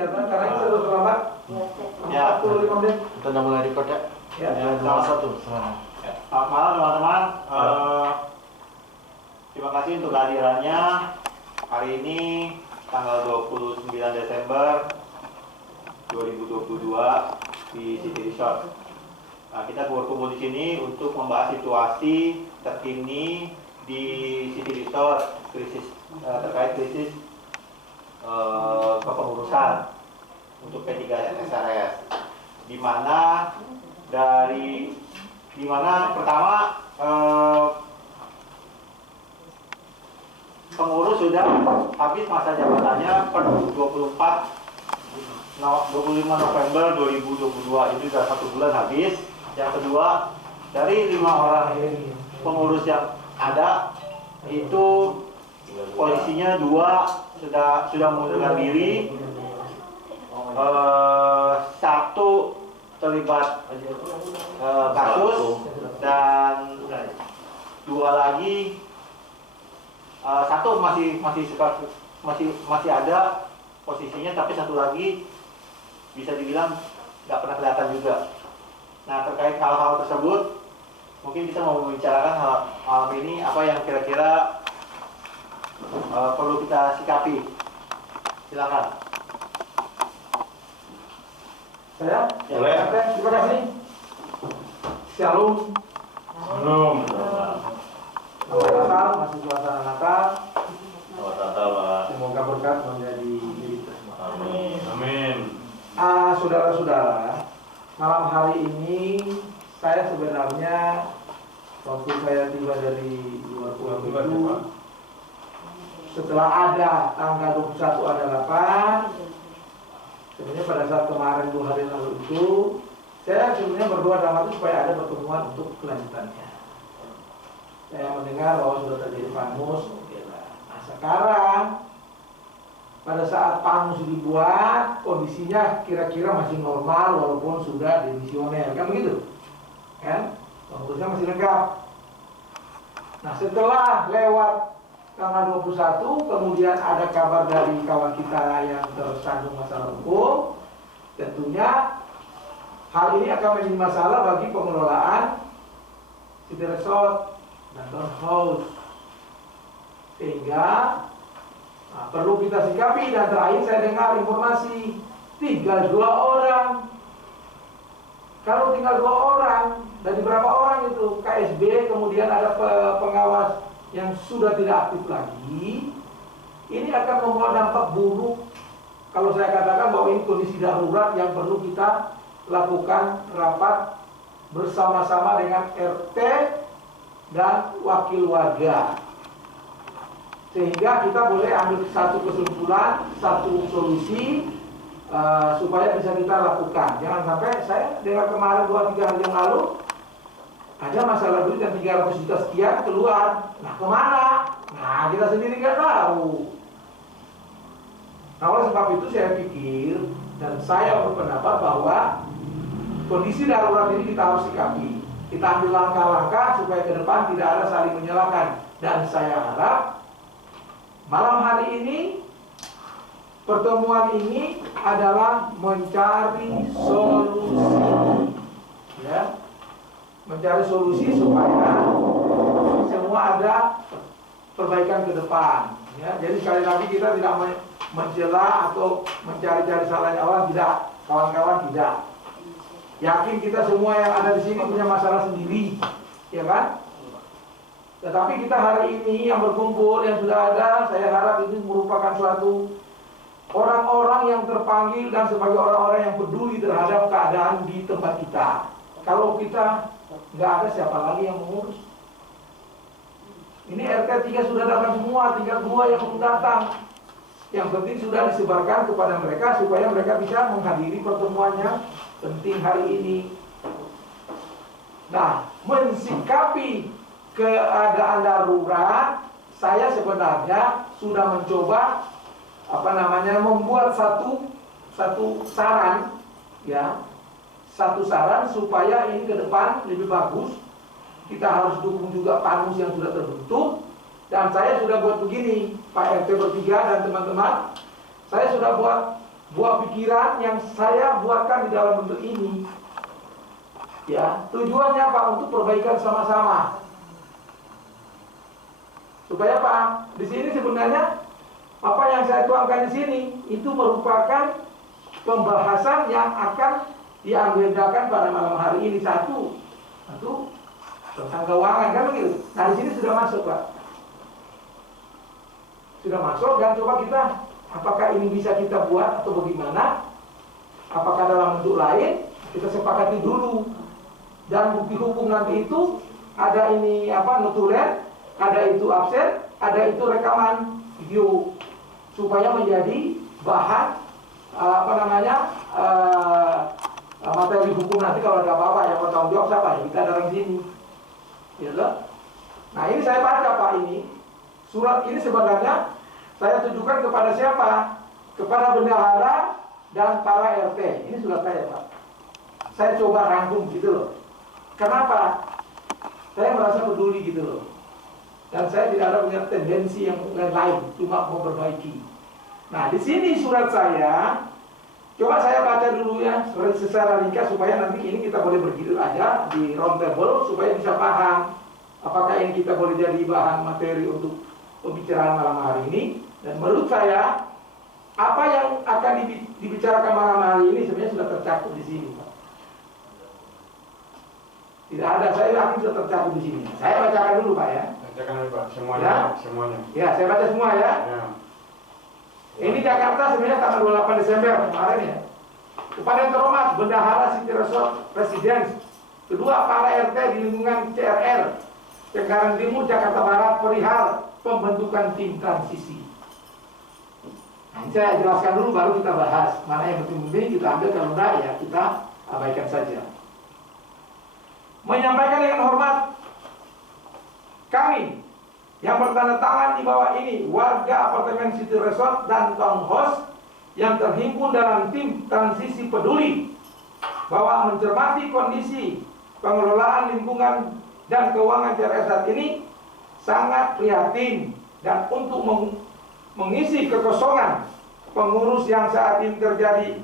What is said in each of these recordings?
ya, karena ini sudah terlambat. Ya, 45 menit. Kita udah mulai record ya. Ya, Salah satu sekarang. Selamat malam teman-teman. Terima kasih untuk kehadirannya hari ini tanggal 29 Desember 2022 di City Resort. Nah, kita berkumpul di sini untuk membahas situasi terkini di City Resort terkait krisis kepengurusan untuk P3 SRS, di mana pertama pengurus sudah habis masa jabatannya per 25 November 2022, ini sudah 1 bulan habis. Yang kedua, dari 5 orang pengurus yang ada itu polisinya 2 sudah mengundurkan diri, 1 terlibat kasus, dan 2 lagi, 1 masih ada posisinya, tapi 1 lagi bisa dibilang nggak pernah kelihatan juga. Nah, terkait hal-hal tersebut, mungkin kita mau membicarakan hal ini apa yang kira-kira perlu kita sikapi. Silakan. Saya? Boleh. Terima kasih. Shalom. Belum. Selamat Natal, masih suasana Natal. Selamat Natal, Pak. Semoga berkat menjadi diri kita semua. Amin. Amin. Saudara-saudara, malam hari ini saya sebenarnya waktu saya tiba dari luar pulau itu, setelah ada tanggal 21 ada rapat, sebenarnya pada saat kemarin 2 hari lalu itu, saya sebenarnya berdoa dalam hati supaya ada pertemuan untuk kelanjutannya. Saya mendengar bahwa sudah terjadi panmus. Nah, sekarang pada saat panmus dibuat, kondisinya kira-kira masih normal walaupun sudah demisioner, kan begitu? Kan? Pengurusnya masih lengkap. Nah, setelah lewat tanggal 21, kemudian ada kabar dari kawan kita yang tersandung masalah hukum. Tentunya hal ini akan menjadi masalah bagi pengelolaan City Resort dan Townhouse, sehingga perlu kita sikapi. Dan terakhir saya dengar informasi tinggal 2 orang. Kalau tinggal 2 orang, dari berapa orang itu KSB, kemudian ada pengawas yang sudah tidak aktif lagi, ini akan membawa dampak buruk. Kalau saya katakan bahwa ini kondisi darurat yang perlu kita lakukan rapat bersama-sama dengan RT dan wakil warga, sehingga kita boleh ambil satu kesimpulan, satu solusi supaya bisa kita lakukan. Jangan sampai saya dengar kemarin 2-3 hari yang lalu ada masalah duit yang 300 juta sekian keluar. Nah, kemana? Nah, kita sendiri nggak tahu. Nah, oleh sebab itu saya pikir dan saya berpendapat bahwa kondisi darurat ini kita harus sikapi. Kita ambil langkah-langkah supaya ke depan tidak ada saling menyalahkan. Dan saya harap malam hari ini, pertemuan ini adalah mencari solusi, ya, mencari solusi supaya semua ada perbaikan ke depan. Ya, jadi sekali lagi kita tidak mencela atau mencari-cari salahnya orang, tidak, kawan-kawan, tidak. Yakin kita semua yang ada di sini punya masalah sendiri, ya kan? Tetapi kita hari ini yang berkumpul, yang sudah ada, saya harap ini merupakan suatu orang-orang yang terpanggil dan sebagai orang-orang yang peduli terhadap keadaan di tempat kita. Kalau kita nggak ada, siapa lagi yang mengurus? Ini RT 3 sudah datang semua, tinggal 2 yang belum datang. Yang penting sudah disebarkan kepada mereka supaya mereka bisa menghadiri pertemuannya penting hari ini. Nah, mensikapi keadaan darurat, saya sebenarnya sudah mencoba membuat satu saran, ya, satu saran supaya ini ke depan lebih bagus. Kita harus dukung juga panmus yang sudah terbentuk. Dan saya sudah buat begini, Pak RT bertiga dan teman-teman, saya sudah buat buah pikiran yang saya buatkan di dalam bentuk ini. Ya, tujuannya apa? Untuk perbaikan sama-sama. Supaya apa? Di sini sebenarnya apa yang saya tuangkan di sini itu merupakan pembahasan yang akan diagendakan pada malam hari ini. Satu tentang keuangan, kan begitu. Nah, di sini sudah masuk, Pak. Sudah masuk, dan coba kita, apakah ini bisa kita buat atau bagaimana? Apakah dalam bentuk lain? Kita sepakati dulu. Dan bukti hukum nanti itu ada ini notulen, ada itu absen, ada itu rekaman video, supaya menjadi bahan materi hukum nanti kalau ada apa-apa yang bertanggung jawab siapa ya, kita dari sini, gitu. Nah, ini saya baca, Pak, ini surat ini sebenarnya saya tujukan kepada siapa? Kepada bendahara dan para RT. Ini surat saya, Pak. Saya coba rangkum gitu loh. Kenapa? Saya merasa peduli gitu loh. Dan saya tidak ada punya tendensi yang lain, cuma mau perbaiki. Nah, di sini surat saya. Coba saya baca dulu ya, secara ringkas supaya nanti ini kita boleh bergilir aja di round table supaya bisa paham apakah ini kita boleh jadi bahan materi untuk pembicaraan malam hari ini. Dan menurut saya apa yang akan dibicarakan malam hari ini sebenarnya sudah tercakup di sini, Pak. Tidak ada, saya yakin sudah tercakup di sini. Saya bacakan dulu, Pak, ya. Bacakan dulu, Pak, semuanya. Ya? Semuanya. Ya, saya baca semua ya. Ya. Ini Jakarta sebenarnya tanggal 28 Desember kemarin ya. Kepada yang terhormat Bendahara City Resort Residence, kedua para RT di lingkungan CRR Cengkareng Timur Jakarta Barat perihal pembentukan tim transisi. Nah, ini saya jelaskan dulu baru kita bahas. Mana yang penting kita ambil, kalau enggak ya kita abaikan saja. Menyampaikan dengan hormat, kami yang bertanda tangan di bawah ini warga apartemen City Resort dan townhouse yang terhimpun dalam tim transisi peduli bahwa mencermati kondisi pengelolaan lingkungan dan keuangan CRS saat ini sangat prihatin, dan untuk mengisi kekosongan pengurus yang saat ini terjadi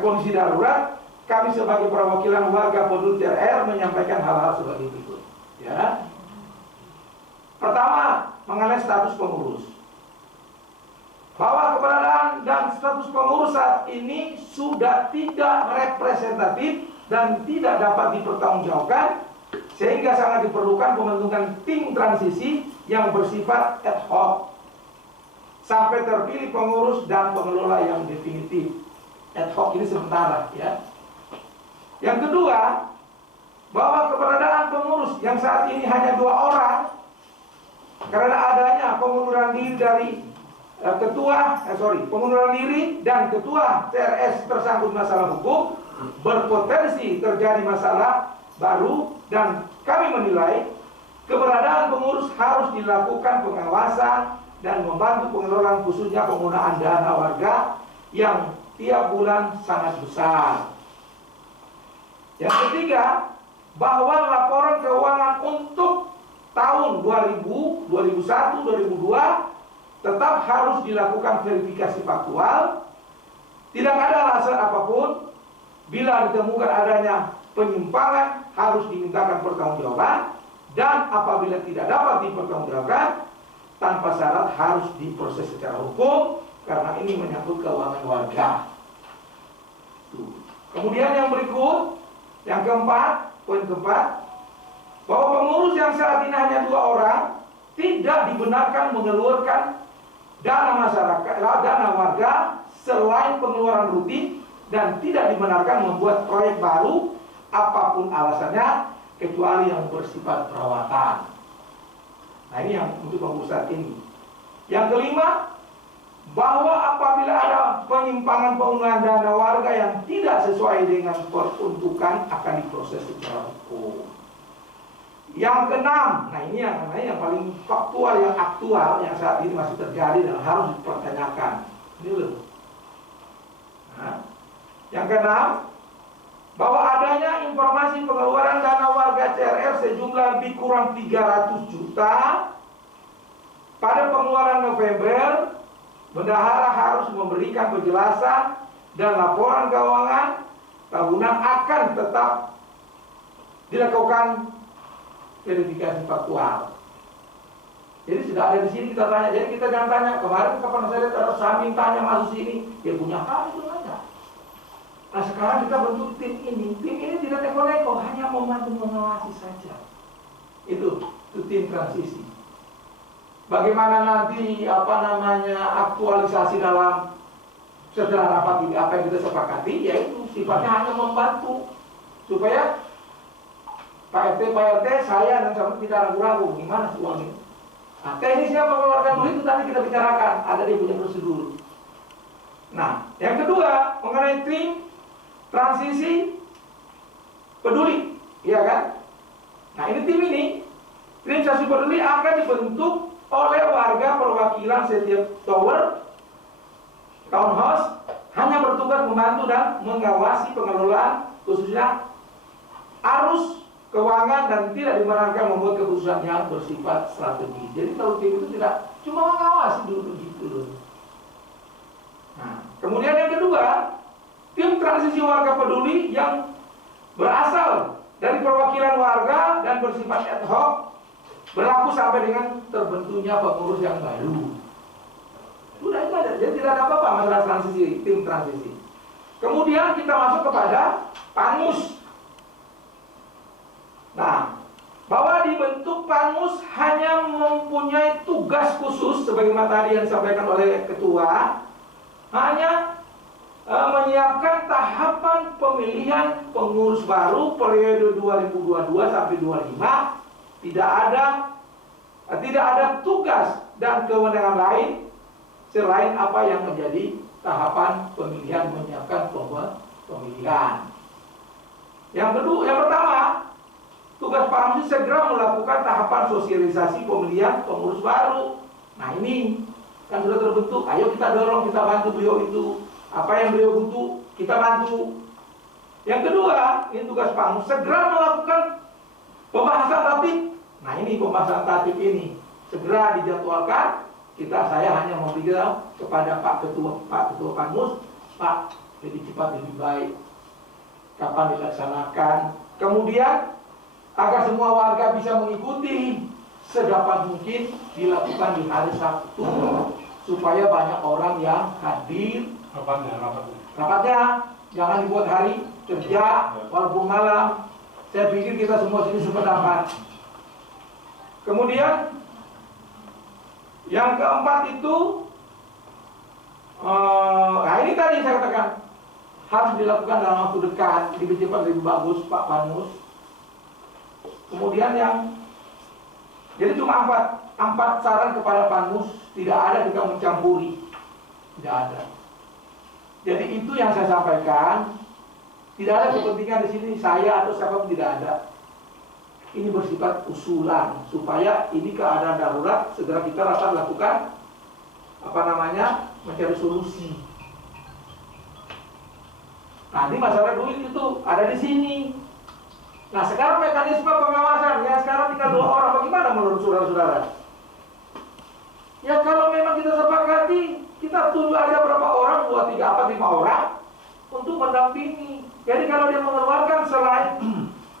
kondisi darurat, kami sebagai perwakilan warga peduli CRR menyampaikan hal-hal sebagai berikut. Ya. Pertama, mengenai status pengurus. Bahwa keberadaan dan status pengurus saat ini sudah tidak representatif dan tidak dapat dipertanggungjawabkan, sehingga sangat diperlukan pembentukan tim transisi yang bersifat ad hoc sampai terpilih pengurus dan pengelola yang definitif. Ad hoc ini sementara, ya. Yang kedua, bahwa keberadaan pengurus yang saat ini hanya 2 orang karena adanya pengunduran diri dari pengunduran diri dan ketua CRS tersangkut masalah hukum, berpotensi terjadi masalah baru, dan kami menilai keberadaan pengurus harus dilakukan pengawasan dan membantu pengelolaan khususnya penggunaan dana warga yang tiap bulan sangat besar. Yang ketiga, bahwa laporan keuangan untuk tahun 2000, 2001, 2002 tetap harus dilakukan verifikasi faktual. Tidak ada alasan apapun bila ditemukan adanya penyimpangan harus dimintakan pertanggungjawaban, dan apabila tidak dapat dipertanggungjawabkan tanpa syarat harus diproses secara hukum karena ini menyangkut keuangan warga. Kemudian yang berikut, yang keempat, poin keempat, bahwa pengurus yang saat ini hanya 2 orang tidak dibenarkan mengeluarkan dana masyarakat, dana warga selain pengeluaran rutin, dan tidak dibenarkan membuat proyek baru apapun alasannya kecuali yang bersifat perawatan. Nah, ini yang untuk pengurus saat ini. Yang kelima, bahwa apabila ada penyimpangan penggunaan dana warga yang tidak sesuai dengan peruntukan akan diproses secara hukum. Yang keenam, nah ini yang paling faktual, yang aktual, yang saat ini masih terjadi dan harus dipertanyakan. Ini loh. Nah, yang keenam, bahwa adanya informasi pengeluaran dana warga CRR sejumlah lebih kurang 300 juta pada pengeluaran November, bendahara harus memberikan penjelasan dan laporan keuangan tahunan akan tetap dilakukan verifikasi faktual. Jadi sudah ada di sini kita tanya. Jadi kita jangan tanya kemarin kapan saya lihat ada Samin tanya masuk sini, dia punya hal itu nanya. Nah sekarang kita bentuk tim ini. Tim ini tidak neko-neko, hanya membantu mengawasi saja. Itu tim transisi. Bagaimana nanti aktualisasi dalam setelah rapat ini apa yang kita sepakati, yaitu sifatnya hanya membantu supaya Pak RT, saya dan sama tidak ragu-ragu gimana sih uang ini. Nah, teknisnya mengeluarkan duit itu tadi kita bicarakan, ada di punya prosedur. Nah, yang kedua mengenai tim transisi peduli, iya kan? Nah, ini tim transisi peduli akan dibentuk oleh warga perwakilan setiap tower, townhouse, hanya bertugas membantu dan mengawasi pengelolaan khususnya arus keuangan dan tidak dimenangkan membuat keputusan yang bersifat strategis. Jadi kalau tim itu tidak cuma mengawasi dulu gitu. Nah, kemudian yang kedua, tim transisi warga peduli yang berasal dari perwakilan warga dan bersifat ad hoc berlaku sampai dengan terbentuknya pengurus yang baru. Sudah itu ada, jadi tidak ada apa-apa masalah transisi, tim transisi. Kemudian kita masuk kepada Panmus. Nah, bahwa dibentuk Panmus hanya mempunyai tugas khusus sebagaimana tadi yang disampaikan oleh ketua, hanya menyiapkan tahapan pemilihan pengurus baru periode 2022 sampai 2025. Tidak ada tugas dan kewenangan lain selain apa yang menjadi tahapan pemilihan, menyiapkan pemilihan. Yang pertama, tugas Panmus segera melakukan tahapan sosialisasi pemilihan pengurus baru. Nah ini kan sudah terbentuk, ayo kita dorong, kita bantu beliau itu. Apa yang beliau butuh, kita bantu. Yang kedua, ini tugas Panmus segera melakukan pembahasan tatip. Nah ini pembahasan tatip ini segera dijadwalkan. Saya hanya memberitahu kepada Pak Ketua Panmus, Pak, lebih cepat lebih baik. Kapan dilaksanakan? Kemudian agar semua warga bisa mengikuti sedapat mungkin dilakukan di hari Sabtu supaya banyak orang yang hadir. Rapatnya jangan dibuat hari kerja walaupun malam. Saya pikir kita semua sini sependapat. Kemudian yang keempat itu, nah ini tadi saya katakan harus dilakukan dalam waktu dekat, lebih cepat lebih bagus Pak Panmus. Kemudian jadi cuma empat saran kepada Panmus, tidak ada kita mencampuri, tidak ada. Jadi itu yang saya sampaikan, tidak ada kepentingan di sini saya atau siapapun, tidak ada. Ini bersifat usulan supaya ini keadaan darurat segera kita rapat lakukan mencari solusi. Nah ini masalah duit itu ada di sini. Nah sekarang mekanisme pengawasan yang sekarang tinggal 2 orang, bagaimana menurut saudara-saudara? Ya kalau memang kita sepakati, kita tunggu ada berapa orang, 2, 3, 4, 5 orang untuk mendampingi. Jadi kalau dia mengeluarkan selain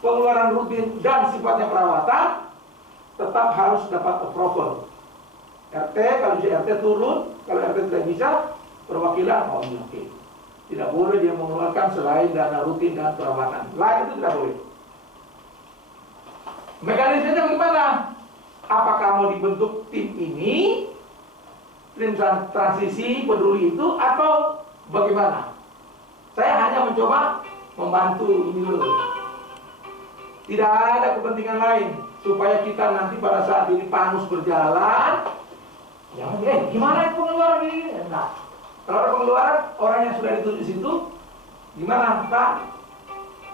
pengeluaran rutin dan sifatnya perawatan, tetap harus dapat approval. RT, kalau si RT turun, kalau RT tidak bisa, perwakilan, oke. Tidak boleh dia mengeluarkan selain dana rutin dan perawatan. Lain itu tidak boleh. Mekanismenya bagaimana? Apakah mau dibentuk tim ini, tim transisi peduli itu, atau bagaimana? Saya hanya mencoba membantu ini dulu. Tidak ada kepentingan lain supaya kita nanti pada saat ini Panmus berjalan, jangan gimana itu pengeluaran ini? Nah, kalau ada pengeluaran, orang yang sudah dituju situ, gimana Pak?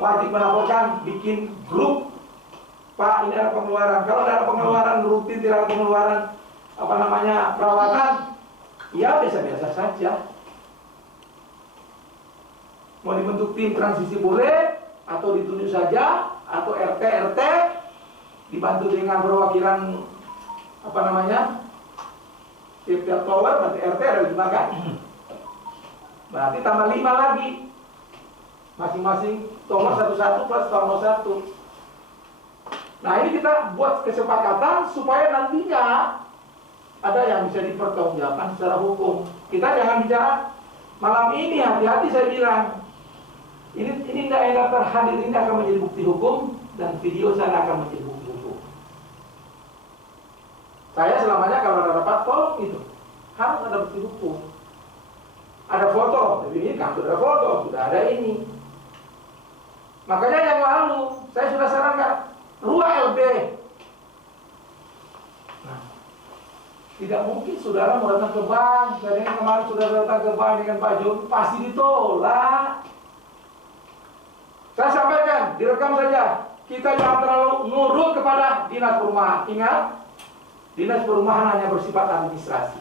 Wajib melaporkan, bikin grup. Pak, ini ada pengeluaran. Kalau ada pengeluaran rutin, tidak ada pengeluaran perawatan, ya biasa-biasa saja. Mau dibentuk tim transisi boleh, atau ditunjuk saja, atau RT dibantu dengan perwakilan tiap tower, nanti RT ada di belakang. Berarti tambah 5 lagi. Masing-masing nomor 11 plus nomor 1. Nah, ini kita buat kesepakatan supaya nantinya ada yang bisa dipertanggungjawabkan secara hukum. Kita jangan bicara malam ini, hati-hati saya bilang. Ini daerah terhadir ini akan menjadi bukti hukum dan video saya akan menjadi bukti hukum. Saya selamanya kalau ada rapat tolong itu harus ada bukti hukum. Ada foto, tapi ini kan sudah ada foto, sudah ada ini. Makanya yang lalu saya sudah sarankan ruang LB. Nah, tidak mungkin saudara mau datang ke bank. Saya kemarin sudah datang ke bank dengan Pak Jun, pasti ditolak. Saya sampaikan, direkam saja. Kita jangan terlalu nurut kepada dinas perumahan. Ingat, dinas perumahan hanya bersifat administrasi.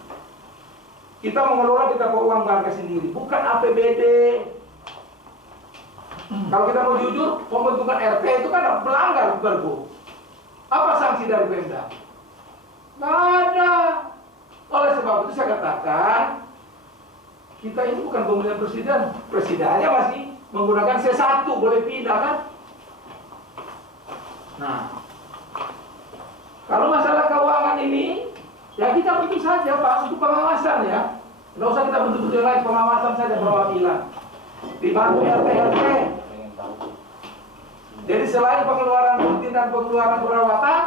Kita mengelola, kita bawa uang warga sendiri, bukan APBD. Kalau kita mau jujur, pembentukan RT itu kan melanggar Pergub. Apa sanksi dari Pemda? Nggak ada. Oleh sebab itu saya katakan, kita ini bukan pemilihan presiden. Presidennya masih menggunakan C1, boleh pindah kan? Nah, kalau masalah keuangan ini, ya kita bentuk saja Pak, untuk pengawasan ya. Tidak usah kita bentuk yang lain, pengawasan saja perwakilan. Dibantu RT. Jadi selain pengeluaran rutin dan pengeluaran perawatan,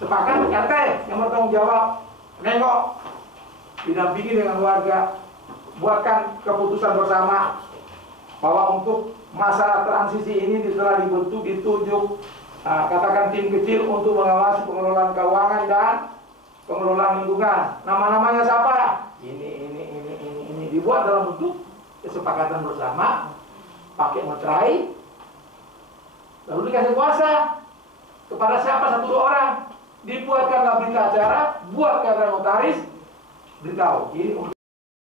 sepakat RT yang bertanggung jawab, nengok, didampingi dengan warga, buatkan keputusan bersama bahwa untuk masa transisi ini telah dibentuk, ditunjuk, katakan tim kecil untuk mengawasi pengelolaan keuangan dan pengelolaan lingkungan. Nama-namanya siapa? Ini dibuat dalam bentuk kesepakatan bersama, pakai materai, lalu dikasih kuasa kepada siapa 1-2 orang, dibuatkanlah berita acara, buatkan notaris, beritahu ini untuk